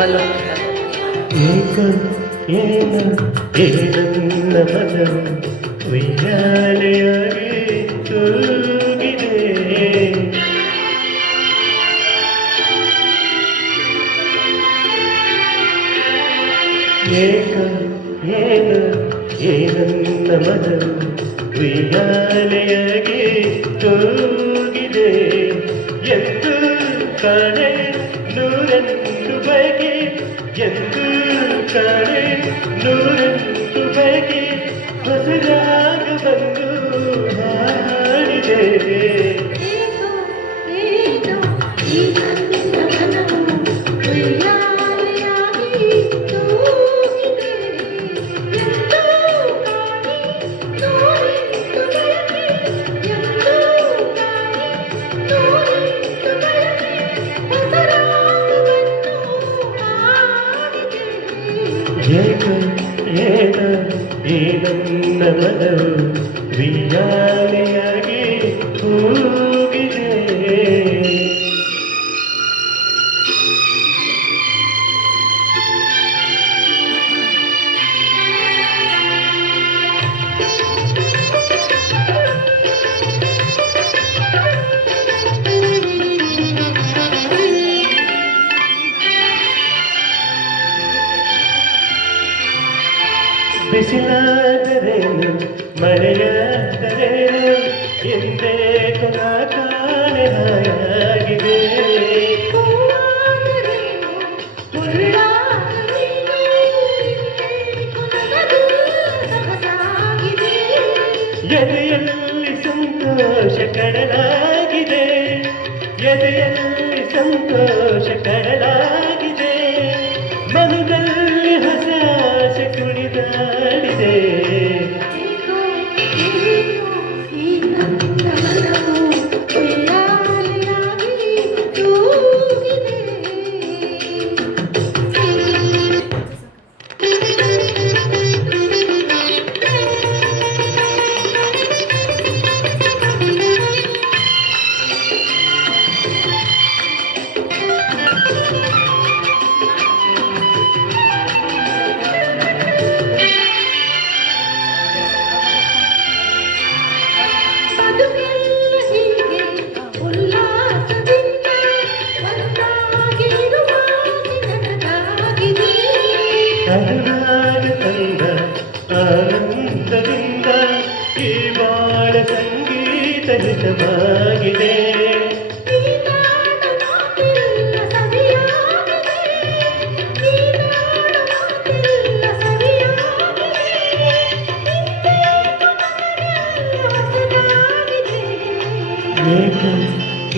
hello ಏಕ ಏನ ಏನನ್ನ ಮನವು ಉಯ್ಯಾಲೆಯಾಗಿ ತೂಗಿದೆ ಏಕ ಏನ ಏನನ್ನ ಮನವು ಉಯ್ಯಾಲೆಯಾಗಿ ತೂಗಿದೆ ಎಂದು ಕಾಣೆ ನೂರೆಂಟು ಬಗೆ ಎಂದು ಕಾಣೆ ನೂರೆಂಟು ಬಗೆ ಹೊಸರಾಗ ಬಂದು ಹಾಡಿದೆ ಏಕ ಏನ ಏನನ್ನ ಮನವು ವಿಯಾಲೆಯಾಗಿ ಹೋಗಿದೆ ಬಿಸಿಲಾದರೇನು ಮಳೆಯಾದರೇನು ಎಂದೇ ಕಾಣೆ ಹಾಯಾಗಿದೆ ಎದೆಯಲ್ಲಿ ಸಂತೋಷ ಕಡಲಾಗಿದೆ ಎದೆಯಲ್ಲಿ ಸಂತೋಷ ಕಡಲಾಗಿದೆ ಮನದಲ್ಲಿ ಹೊಸ ಆಸೆ ಕುಣಿದಾಡಿದೆ ಕರುಣಾಗ ತಂದ ಆನಂದದಿಂದ ಈ ಬಾಳ ಸಂಗೀತ ಹಿತವಾಗಿದೆ ಏಕ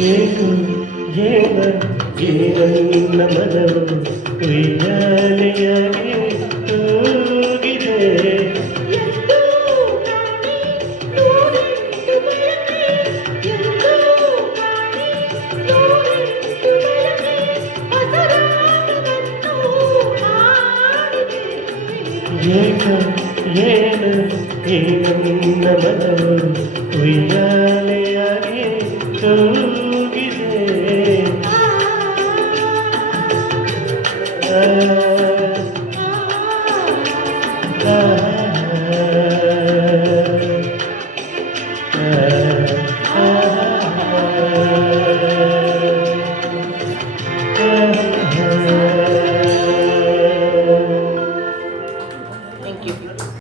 ಏಕ ಏನ ಏನನ್ನ ಮನವು ಉಯ್ಯಾಲೆಯಾಗಿ ತೂಗಿದೆ ಏಕ ಏನ ಏನನ್ನ ಮನವು ಉಯ್ಯಾಲೆಯಾಗಿ ತೂಗಿದೆ